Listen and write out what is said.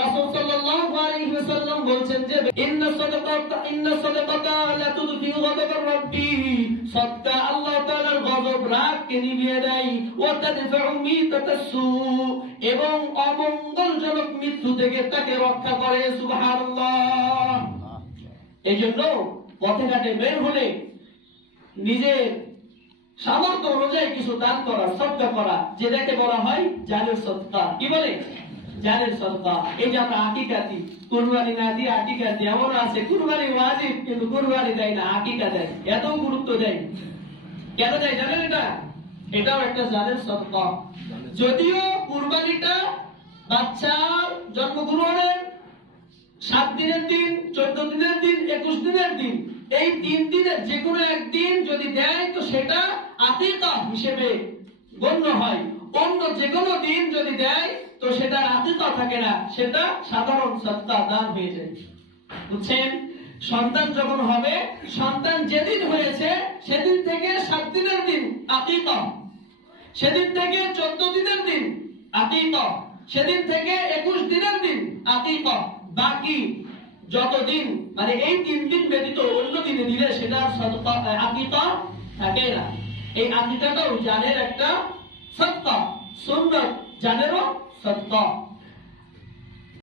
রাসূল সাল্লাল্লাহু আলাইহি ওয়াসাল্লাম বলেন যে ইন্না সাদাকাতা লা তুদফি গাদাবার রাব্বি, সাদকা আল্লাহ তাআলার গজব রাগকে নিভিয়ে দেয়, ওয়া তাদফাউ মিতাতাসসু, এবং অমঙ্গলজনক মৃত্যু থেকে তাকে রক্ষা করে। সুবহানাল্লাহ। এজন্য পথে ঘাটে বের হলে নিজের সামর্থ্য অনুযায়ী কিছু দান করা, সদকা করা, যেটাকে বলা হয় জানের সদকা। কি বলে? জানের সদকা। এই যে আমরা আকিকা দিই, কুরবানি না দিয়ে আকিকা দিই। এমন আছে কুরবানি ওয়াজিব কিন্তু কুরবানি দেয় না, আকিকা দেয়। এত গুরুত্ব দেয়, কেন দেয় জানেন? এটাও একটা জানের সদকা। যদিও কুরবানিটা বাচ্চার জন্মগ্রহণের 7 দিনের দিন, 14 দিনের দিন, 21 দিনের দিন, এই 3 দিনের যে কোনো একদিন যদি দেয় তো সেটা আকিকা হিসেবে গণ্য হয়। অন্য যে কোনো দিন যদি দেয় তো সেটা আকিকা থাকে না, সেটা সাধারণ সদকা, দান হয়ে যায়। বুঝছেন? সন্তান যখন হবে, সন্তান যেদিন হয়েছে সেদিন থেকে 7 দিনের দিন আকিকা, সেদিন থেকে 14 দিনের দিন আকিকা, সেদিন থেকে 21 দিনের দিন আকিকা। বাকি যতদিন মানে এই 3 দিন ব্যতীত অন্য দিনে দিলে সেটা সদকা, আকিকা থাকে না। এই আকিকাটাও জানের একটা সদকা, সুন্নাত, জানেরও সদকা।